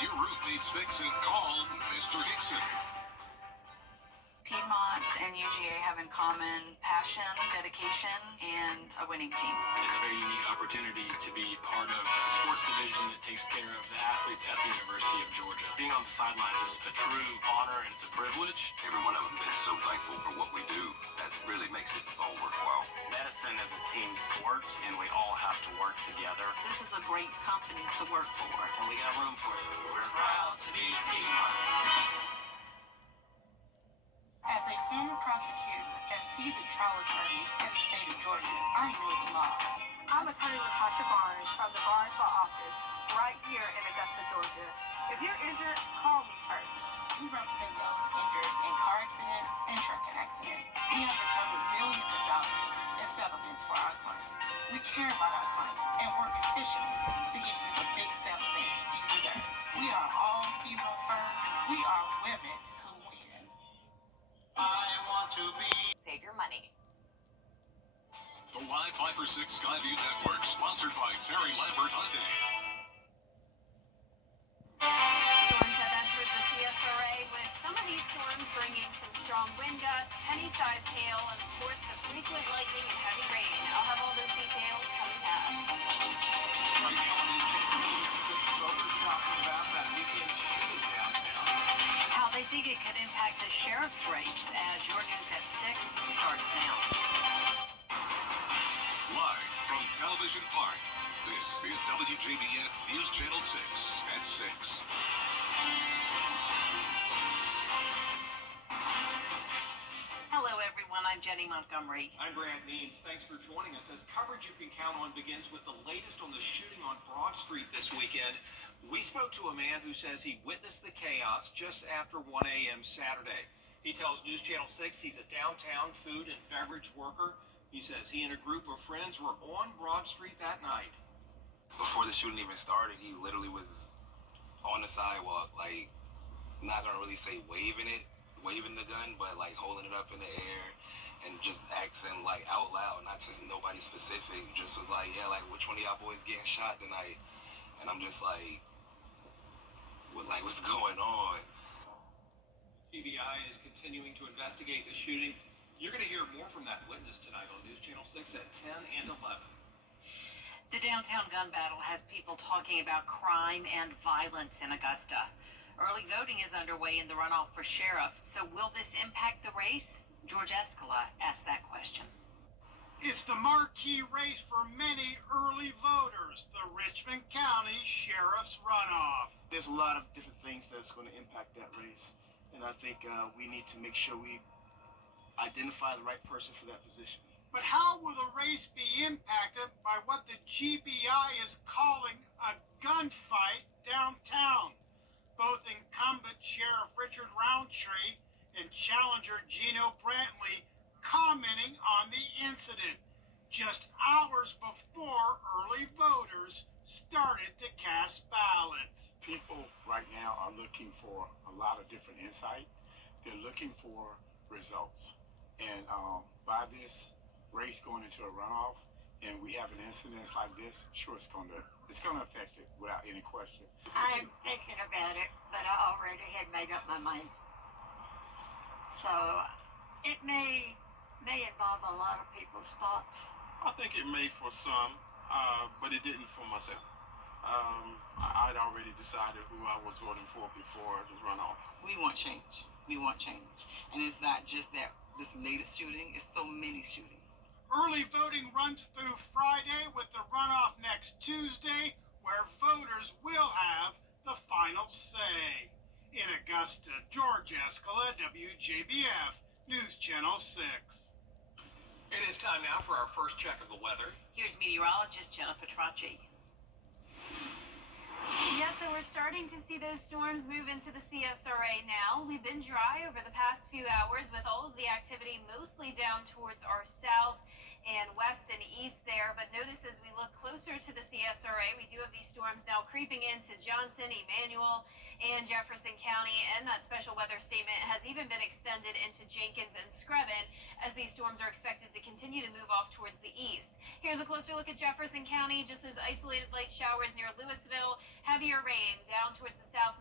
your roof needs fixing, call Mr. Hickson. Piedmont and UGA have in common passion, dedication, and a winning team. It's a very unique opportunity to be part of a sports division that takes care of the athletes at the University of Georgia. Being on the sidelines is a true honor and it's a privilege. Every one of them is so thankful for what we do. That really makes it all worthwhile. Medicine is a team sport, and we all have to work together. This is a great company to work for. And we got room for you. We're proud to be Piedmont. As a former prosecutor and seasoned trial attorney in the state of Georgia, I know the law. I'm attorney Latasha Barnes from the Barnes Law Office right here in Augusta, Georgia. If you're injured, call me first. We represent those injured in car accidents and trucking accidents. We have recovered millions of dollars in settlements for our clients. We care about our clients and work efficiently to get you the big settlement you deserve. We are all female firm. We are women who win. I want to be. Save your money. The Live 5 for 6 Skyview Network, sponsored by Terry Lambert Hyundai. Storms have entered the CSRA, with some of these storms bringing some strong wind gusts, penny-sized hail, and of course the frequent lightning and heavy rain. I'll have all those details coming up. How they think it could impact the sheriff's race as your news at 6 starts now. Live from Television Park, this is WJBF News Channel 6 at 6. Hello everyone, I'm Jenny Montgomery. I'm Brad Means. Thanks for joining us as coverage you can count on begins with the latest on the shooting on Broad Street this weekend. We spoke to a man who says he witnessed the chaos just after 1 a.m. Saturday. He tells News Channel 6 he's a downtown food and beverage worker. He says he and a group of friends were on Broad Street that night. Before the shooting even started, he literally was on the sidewalk, like, not gonna really say waving the gun, but like holding it up in the air and just asking like out loud, not to nobody specific, just was like, yeah, like which one of y'all boys getting shot tonight? And I'm just like, what's going on? TVI is continuing to investigate the shooting. You're going to hear more from that witness tonight on News Channel 6 at 10 and 11. The downtown gun battle has people talking about crime and violence in Augusta. Early voting is underway in the runoff for sheriff, so will this impact the race? George Escala asked that question. It's the marquee race for many early voters, the Richmond County Sheriff's runoff. There's a lot of different things that's going to impact that race, and I think we need to make sure we identify the right person for that position. But how will the race be impacted by what the GBI is calling a gunfight downtown? Both incumbent Sheriff Richard Roundtree and challenger Gino Brantley commenting on the incident just hours before early voters started to cast ballots. People right now are looking for a lot of different insight. They're looking for results. And by this race going into a runoff, and we have an incident like this, sure it's gonna affect it without any question. I'm thinking about it, but I already had made up my mind. So it may involve a lot of people's thoughts. I think it may for some, but it didn't for myself. I'd already decided who I was voting for before the runoff. We want change. We want change. And it's not just that this latest shooting, it's so many shootings. Early voting runs through Friday with the runoff next Tuesday, where voters will have the final say. In Augusta, George Escala, WJBF, News Channel 6. It is time now for our first check of the weather. Here's meteorologist Jenna Petracci. Yeah, so we're starting to see those storms move into the CSRA now. We've been dry over the past few hours with all of the activity mostly down towards our south and west and east there. But notice as we look closer to the CSRA, we do have these storms now creeping into Johnson, Emmanuel, and Jefferson County. And that special weather statement has even been extended into Jenkins and Screven as these storms are expected to continue to move off towards the east. Here's a closer look at Jefferson County, just those isolated light showers near Louisville. Heavier rain down towards the south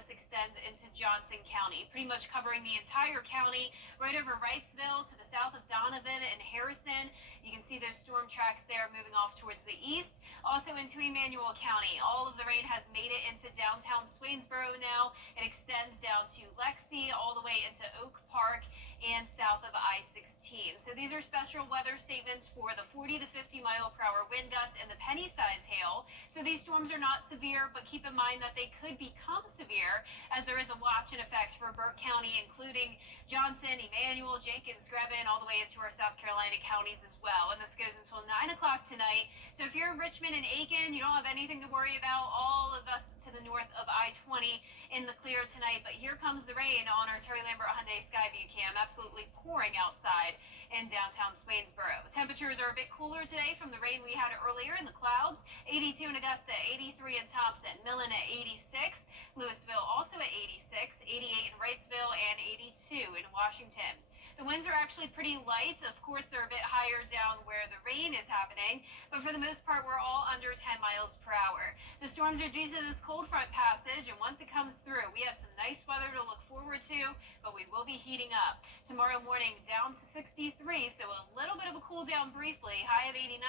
this extends into Johnson County, pretty much covering the entire county, right over Wrightsville to the south of Donovan and Harrison. You can see those storm tracks there moving off towards the east, also into Emmanuel County. All of the rain has made it into downtown Swainsboro now. It extends down to Lexi, all the way into Oak Park and south of I-16. So these are special weather statements for the 40 to 50 mile per hour wind gusts and the penny-size hail. So these storms are not severe, but keep in mind that they could become severe as there is a watch in effect for Burke County, including Johnson, Emmanuel, Jenkins, Screven, all the way into our South Carolina counties as well. And this goes until 9 o'clock tonight. So if you're in Richmond and Aiken, you don't have anything to worry about. All of us to the north of I-20 in the clear tonight. But here comes the rain on our Terry Lambert Hyundai Skyview cam. Absolutely pouring outside in downtown Swainsboro. Temperatures are a bit cooler today from the rain we had earlier in the clouds. 82 in Augusta, 83 in Thompson, Millen at 86, Louisville also at 86, 88 in Wrightsville, and 82 in Washington. The winds are actually pretty light. Of course, they're a bit higher down where the rain is happening, but for the most part, we're all under 10 miles per hour. The storms are due to this cold front passage, and once it comes through, we have some nice weather to look forward to, but we will be heating up. Tomorrow morning, down to 63, so a little bit of a cool down briefly, high of 89,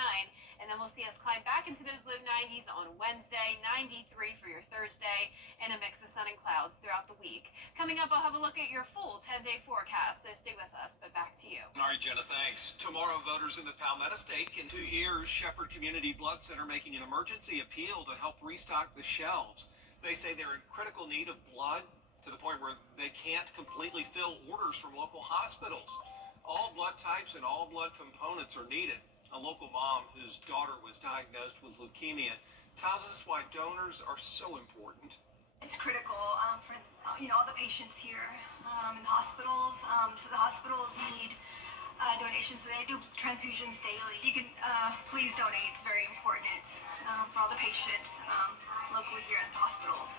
and then we'll see us climb back into those low 90s on Wednesday, 93 for your Thursday, and a mix of sun and clouds throughout the week. Coming up, I'll have a look at your full 10-day forecast, so stay with us, but back to you. All right, Jenna, thanks. Tomorrow, voters in the Palmetto State can hear Shepherd Community Blood Center making an emergency appeal to help restock the shelves. They say they're in critical need of blood to the point where they can't completely fill orders from local hospitals. All blood types and all blood components are needed. A local mom whose daughter was diagnosed with leukemia tells us why donors are so important. It's critical for all the patients here in the hospitals. So the hospitals need donations. So they do transfusions daily. You can please donate. It's very important for all the patients locally here at the hospitals.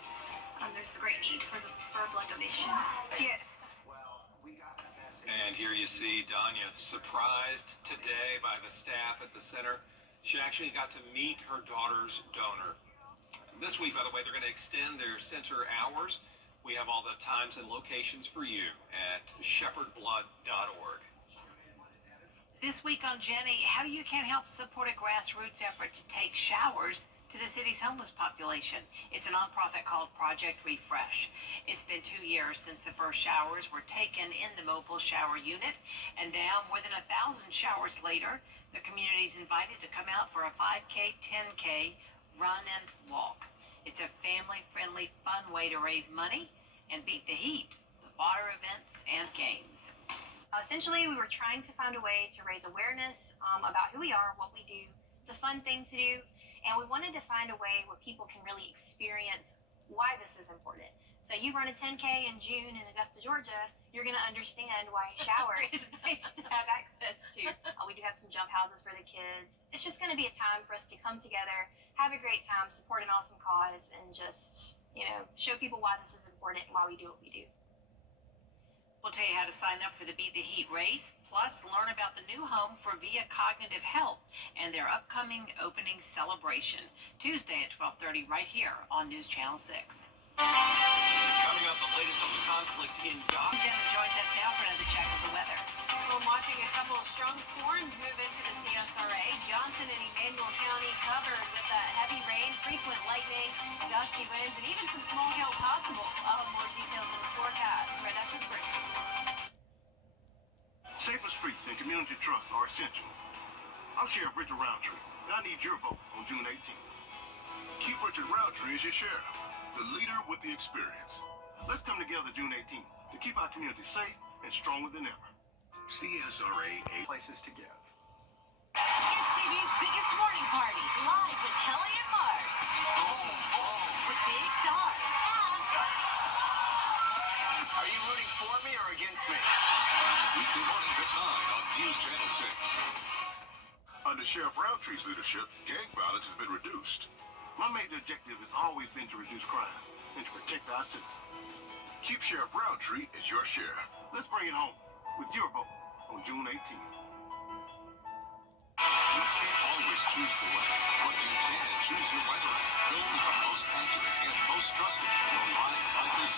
There's a great need for blood donations. Yes. And here you see Danya surprised today by the staff at the center. She actually got to meet her daughter's donor. This week, by the way, they're going to extend their center hours. We have all the times and locations for you at shepherdblood.org. This week on Jenny, how you can help support a grassroots effort to take showers to the city's homeless population. It's a nonprofit called Project Refresh. It's been 2 years since the first showers were taken in the mobile shower unit, and now more than 1,000 showers later, the community's invited to come out for a 5K, 10K run and walk. It's a family-friendly, fun way to raise money and beat the heat with water events and games. Essentially, we were trying to find a way to raise awareness about who we are, what we do. It's a fun thing to do, and we wanted to find a way where people can really experience why this is important. So you run a 10K in June in Augusta, Georgia, you're going to understand why a shower is nice to have access to. We do have some jump houses for the kids. It's just going to be a time for us to come together, have a great time, support an awesome cause, and just, show people why this is important and why we do what we do. We'll tell you how to sign up for the Beat the Heat race, plus learn about the new home for Via Cognitive Health and their upcoming opening celebration, Tuesday at 12:30 right here on News Channel 6. Coming up, the latest on the conflict in Gaza. Jenna joins us now for another check of the weather. We're watching a couple of strong storms move into the CSRA. Johnson and Emmanuel County covered with heavy rain, frequent lightning, gusty winds, and even some small hail possible. I'll have more details on the forecast right after the break. Safer streets and community trust are essential. I'm Sheriff Richard Roundtree, and I need your vote on June 18th. Keep Richard Roundtree as your sheriff, the leader with the experience. Let's come together June 18th to keep our community safe and stronger than ever. CSRA 8 Places to give. It's TV's biggest morning party, live with Kelly and Mark. With big stars and... Are you rooting for me or against me? Weekday mornings at 9 on News Channel 6. Under Sheriff Roundtree's leadership, gang violence has been reduced. My major objective has always been to reduce crime and to protect our citizens. Keep Sheriff Roundtree as your sheriff. Let's bring it home with your vote on June 18th. You can't always choose the way, but you can choose your weather app. Go with the most accurate and most trusted. Your live 5-day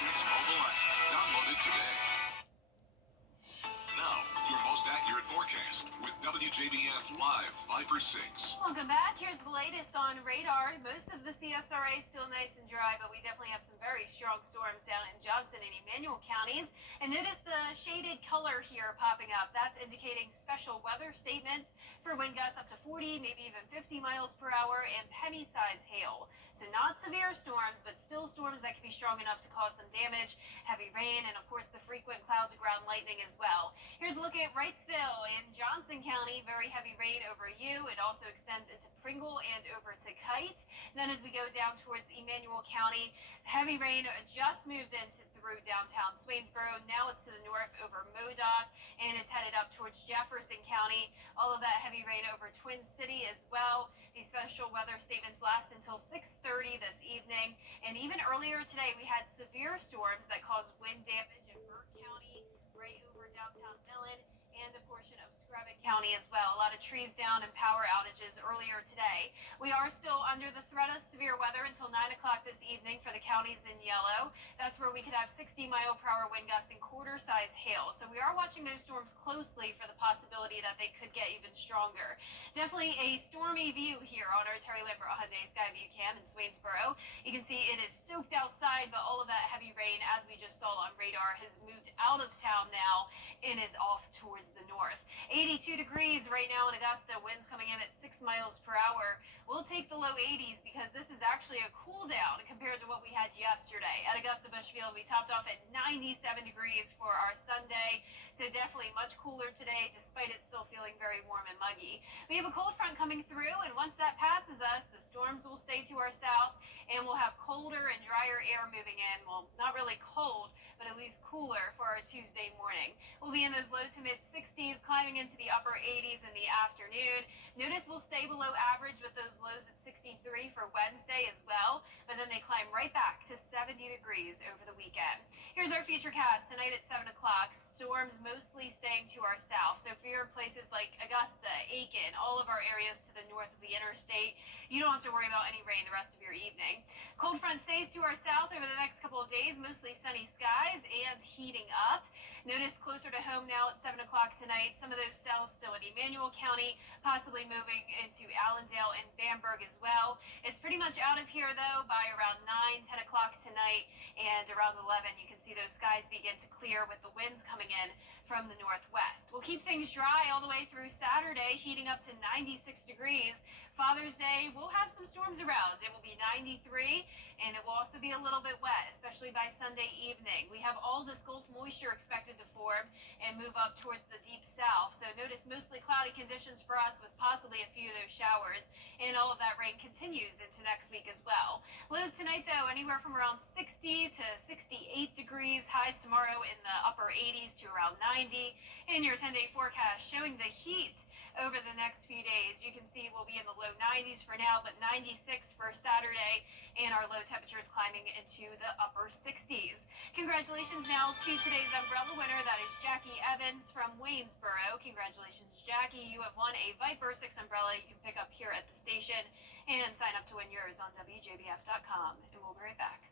WJBF Live Viper 6. Welcome back. Here's the latest on radar. Most of the CSRA is still nice and dry, but we definitely have some very strong storms down in Johnson and Emmanuel counties. And notice the shaded color here popping up. That's indicating special weather statements for wind gusts up to 40, maybe even 50 miles per hour and penny-sized hail. So not severe storms, but still storms that can be strong enough to cause some damage, heavy rain, and of course the frequent cloud-to-ground lightning as well. Here's a look at Wrightsville in Johnson County. Very heavy rain over you. It also extends into Pringle and over to Kite. And then as we go down towards Emmanuel County, heavy rain just moved into through downtown Swainsboro. Now it's to the north over Modoc and is headed up towards Jefferson County. All of that heavy rain over Twin City as well. These special weather statements last until 6:30 this evening. And even earlier today, we had severe storms that caused wind damage in Burke County, right over downtown Millen, and a portion of Screven County as well. A lot of trees down and power outages earlier today. We are still under the threat of severe weather until 9 o'clock this evening for the counties in yellow. That's where we could have 60-mile-per-hour wind gusts and quarter-size hail. So we are watching those storms closely for the possibility that they could get even stronger. Definitely a stormy view here on our Terry Lambert Hyundai Skyview Cam in Swainsboro. You can see it is soaked outside, but all of that heavy rain, as we just saw on radar, has moved out of town now and is off towards the north. 82 degrees right now in Augusta, winds coming in at 6 miles per hour. We'll take the low 80s because this is actually a cool down compared to what we had yesterday. At Augusta Bushfield, we topped off at 97 degrees for our Sunday, so definitely much cooler today despite it still feeling very warm and muggy. We have a cold front coming through, and once that passes us, the storms will stay to our south and we'll have colder and drier air moving in. Well, not really cold, but at least cooler for our Tuesday morning. We'll be in those low to mid 60s, climbing into the upper 80s in the afternoon. Notice we'll stay below average with those lows at 63 for Wednesday as well, but then they climb right back to 70 degrees over the weekend. Here's our futurecast tonight at 7 o'clock. Storms mostly staying to our south. So if you're in places like Augusta, Aiken, all of our areas to the north of the interstate, you don't have to worry about any rain the rest of your evening. Cold front stays to our south over the next couple of days, mostly sunny skies and heating up. Notice closer to home now at 7 o'clock tonight, some of those cells still in Emmanuel County, possibly moving into Allendale and Bamberg as well. It's pretty much out of here though by around 9, 10 o'clock tonight, and around 11 you can see those skies begin to clear with the winds coming in from the northwest. We'll keep things dry all the way through Saturday, heating up to 96 degrees. Father's Day, we'll have some storms around. It will be 93, and it will also be a little bit wet, especially by Sunday evening. We have all this Gulf moisture expected to form and move up towards the deep south. So notice mostly cloudy conditions for us with possibly a few of those showers, and all of that rain continues into next week as well. Lows tonight though, anywhere from around 60 to 68 degrees. Highs tomorrow in the upper 80s to around 90. In your 10-day forecast showing the heat over the next few days. You can see we'll be in the low 90s for now, but 96 for Saturday, and our low temperatures climbing into the upper 60s. Congratulations now to today's umbrella winner. That is Jackie Evans from Waynesboro. Congratulations, Jackie. You have won a Viper 6 umbrella you can pick up here at the station and sign up to win yours on WJBF.com. And we'll be right back.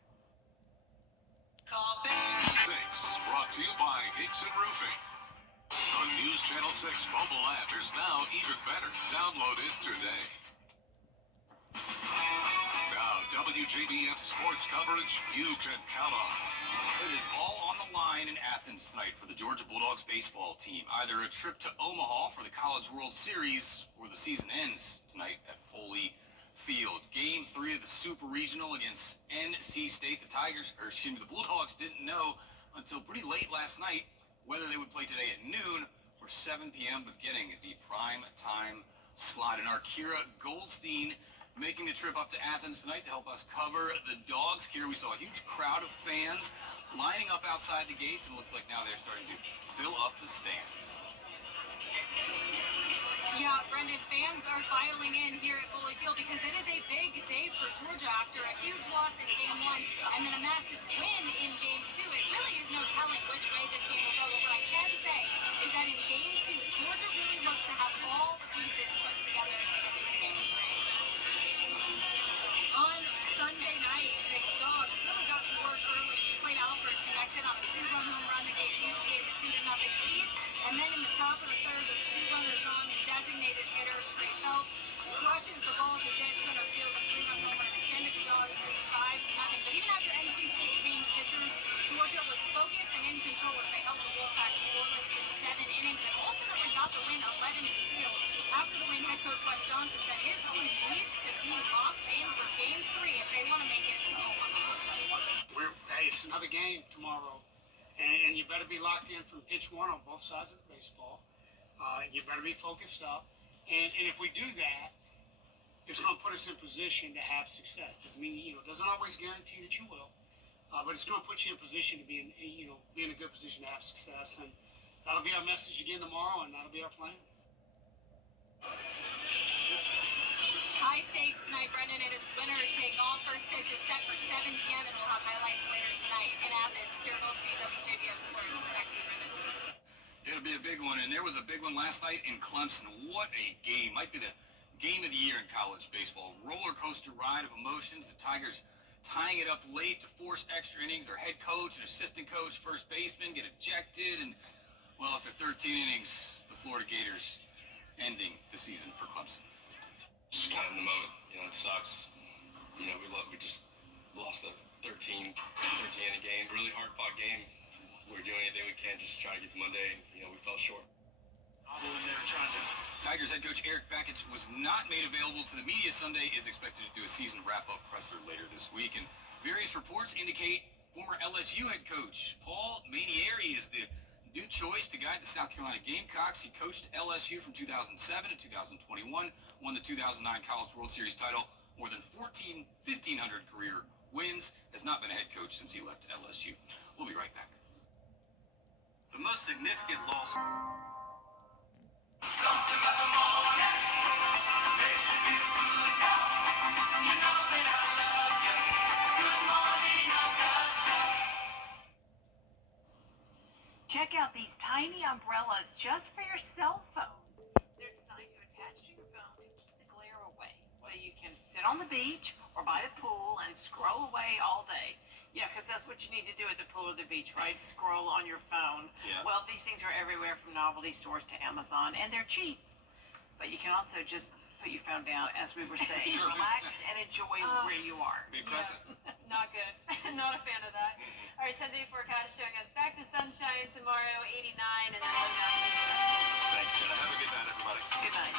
Top 6 brought to you by Hickson Roofing. The News Channel 6 mobile app is now even better. Download it today. Now, WJBF sports coverage you can count on. It is all on the line in Athens tonight for the Georgia Bulldogs baseball team. Either a trip to Omaha for the College World Series or the season ends tonight at Foley Field. Game 3 of the Super Regional against NC State. The Bulldogs didn't know until pretty late last night whether they would play today at noon or 7 p.m., but getting the prime time slot. And our Kira Goldstein making the trip up to Athens tonight to help us cover the Dogs. Here we saw a huge crowd of fans lining up outside the gates, and it looks like now they're starting to fill up the stands. Yeah, Brendan, fans are filing in here at Foley Field because it is a big day for Georgia after a huge loss in Game 1 and then a massive win in Game 2. It really is no telling which way this game will go, but what I can say is that in Game 2, Georgia really looked to have all the pieces put together as they head into Game 3. On Sunday night, the Dogs really got to work early. Slade Alford connected on a 2-run home run that gave UGA the 2-0 lead, and then in the top of the third with 2 runners on, the designated hitter another game tomorrow, and you better be locked in from pitch one on both sides of the baseball. You better be focused up, and if we do that, it's going to put us in position to have success. Doesn't mean, doesn't always guarantee that you will, but it's going to put you in position to be in a good position to have success, and that'll be our message again tomorrow, and that'll be our plan. High stakes tonight, Brendan. It is winner take all. First pitch is set for 7 p.m. and we'll have highlights later tonight in Athens. Kira Goldstein, WJBF Sports. Back to you, Brendan. It'll be a big one, and there was a big one last night in Clemson. What a game. Might be the game of the year in college baseball. Roller coaster ride of emotions. The Tigers tying it up late to force extra innings. Their head coach and assistant coach, first baseman, get ejected. And, well, after 13 innings, the Florida Gators ending the season for Clemson. Just kind of in the moment, it sucks. We just lost a 13 inning game, really hard fought game. We're doing anything we can just try to get to Monday, and we fell short. In there trying to. Tigers head coach Eric Beckett was not made available to the media Sunday, is expected to do a season wrap-up presser later this week, and various reports indicate former LSU head coach Paul Manieri is the new choice to guide the South Carolina Gamecocks. He coached LSU from 2007 to 2021, won the 2009 College World Series title, more than 1,500 career wins, has not been a head coach since he left LSU. We'll be right back. The most significant loss. Something about the morning makes you feel good now. You know that I love you. Good morning, Augusta. Check out these tiny umbrellas just for your cell phones. They're designed to attach to your phone to keep the glare away. So you can sit on the beach or by the pool and scroll away all day. Yeah, because that's what you need to do at the pool or the beach, right? Scroll on your phone. Yeah. Well, these things are everywhere from novelty stores to Amazon, and they're cheap. But you can also just put your phone down, as we were saying. Relax and enjoy where you are. Be present. Not good. Not a fan of that. All right, 10-day forecast showing us back to sunshine tomorrow, 89, and then low 90s. Thanks, Jenna. Have a good night, everybody. Good night.